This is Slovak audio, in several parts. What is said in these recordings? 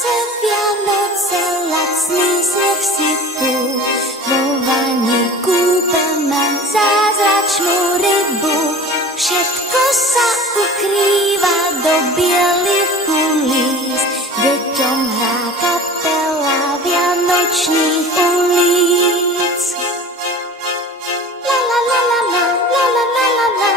Vianoce, Vianoce, lacný sneh sypú, vo vani kúpeme zázračnú rybu. Všetko sa ukrýva do bielých kulís, deťom hrá kapela vianočných ulic. La la la la la, la la la la la,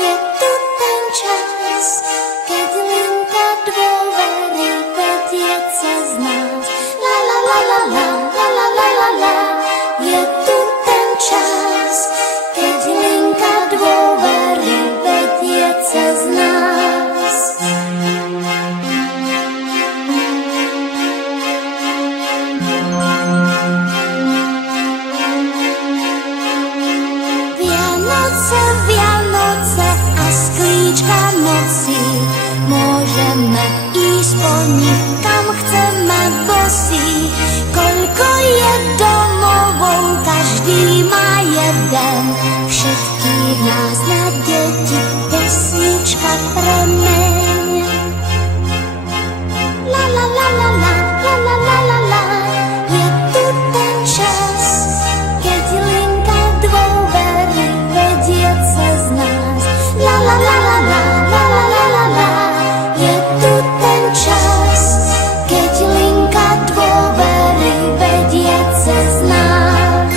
je tu ten čas, keď linka dôvery vedie cez nás. La la la la la, la la la la la, je tu ten čas, keď linka dôvery vedie cez nás. Vianoce, Vianoce a sklíčka noci, môžeme ísť po nich, kam chceme bosí. Koľko je domovov, každý má jeden, všetkých nás na deti pesnička premeň. La la la la la, la la la la la, je tu ten čas, keď linka dôvery vedie cez nás. La la la la la, la la la la la, je tu ten čas, keď linka dôvery vedie cez nás.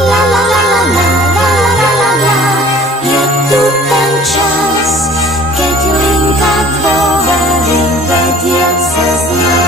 La la la la la, la la la la la, je tu ten čas, keď linka dôvery vedie cez nás.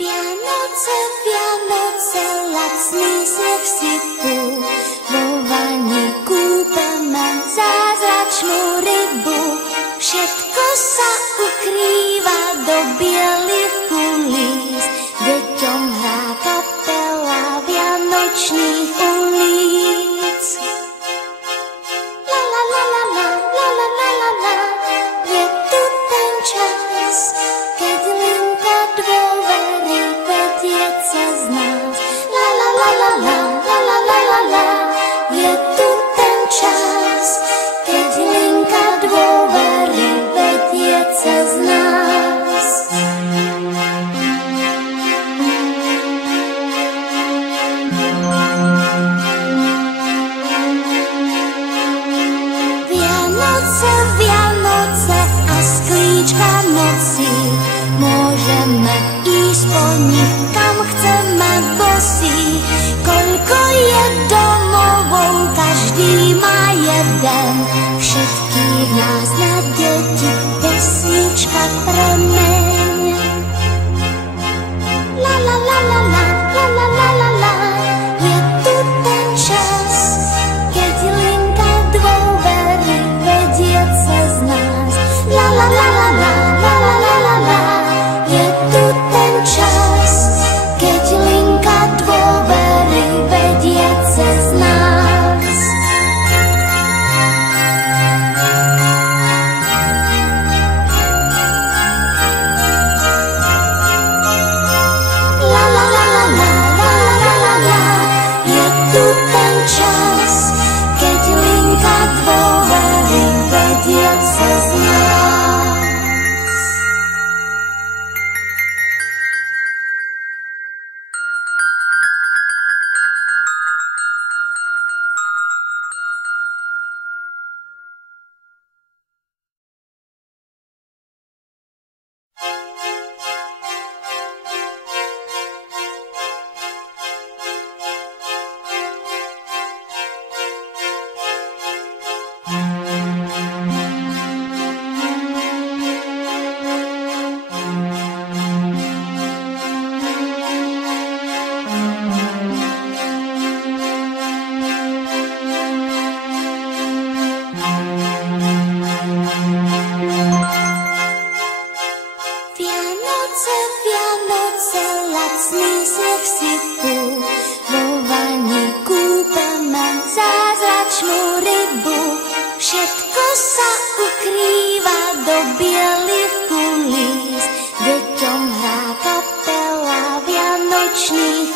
Vianoce, Vianoce, lacný sneh sypú, vo vani kúpeme zázračnú rybu. Všetko sa ukrýva do bielých kulís, deťom hrá kapela vianočných ulic. La la la la la, la la la la la, je tu ten čas, keď linka dôvery vedie cez nás. La la la la la, la la la la la, je tu ten čas, keď linka dôvery vedie cez nás. Vianoce, Vianoce a sklíčka noci, môžeme ísť po nich, kam chceme bosí. Koľko je domovov, každý má jeden, všetkých nás na deti pesnička premeň. La la la la la, la la la la la, je tu ten čas, keď linka dôvery vedie cez nás. La la la la la, la la la la la, je tu ten čas, keď linka dôvery vedie cez nás. La la la la la, la uličných